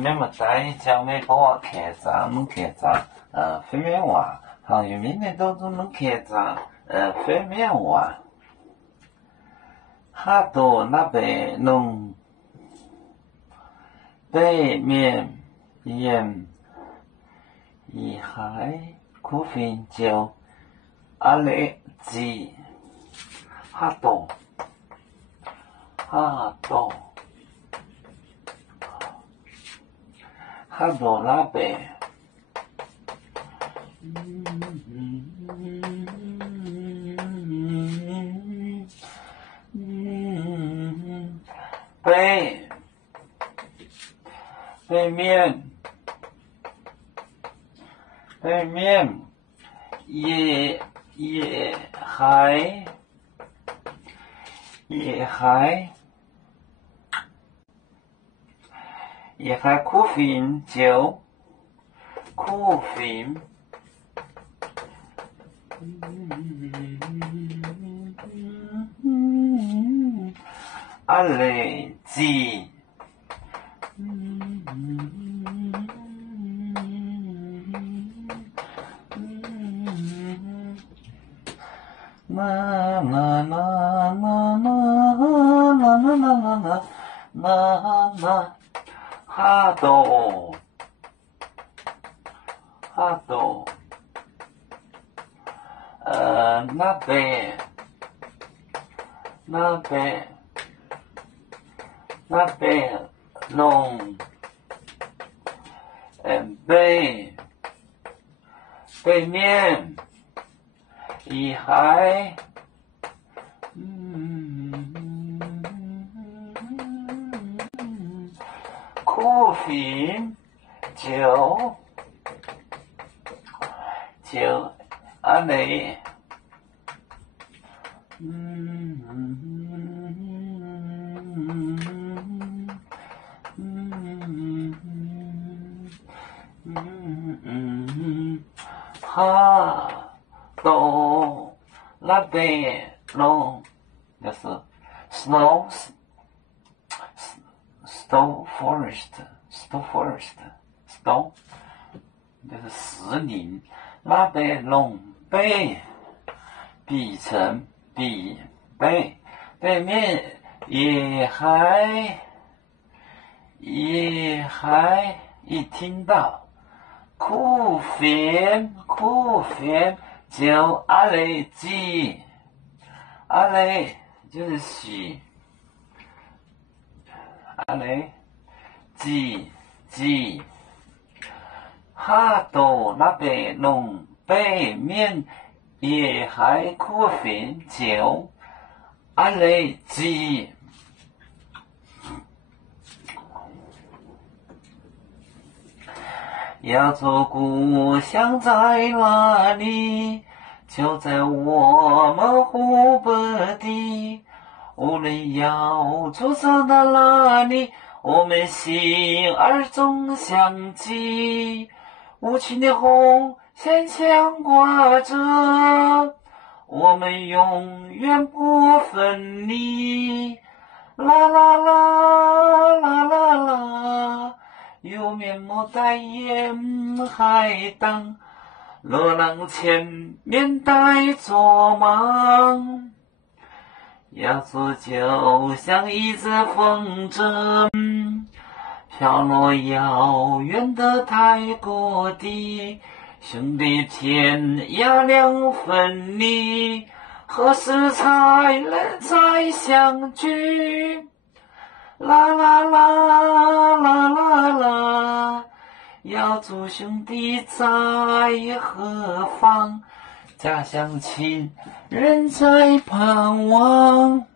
面目在将美国看上能看上非面话，好像明年都能看上非面话，哈多那边弄北面沿一海苦fin就阿雷吉哈多那边北面也海苦fin就苦fin阿雷吉哈多那边弄北面一海苦fin就阿雷哈多那边弄就是 snow forest 就是石林，那边弄北面也还一听到苦fin就阿雷吉，阿雷就是许，阿雷吉哈多那边弄北面也还苦fin就阿雷吉。要做故乡在哪里？就在我们湖北地。无论要住到哪里，我们心儿总相系。无情的红线牵挂着，我们永远不分离。啦啦啦啦啦啦，有面目在沿海荡，热浪前面带着忙。要做就像一只风筝，飘落遥远的泰国地。兄弟天涯两分离，何时才能再相聚？啦啦啦啦啦啦，要做兄弟在何方？家乡亲人在盼望。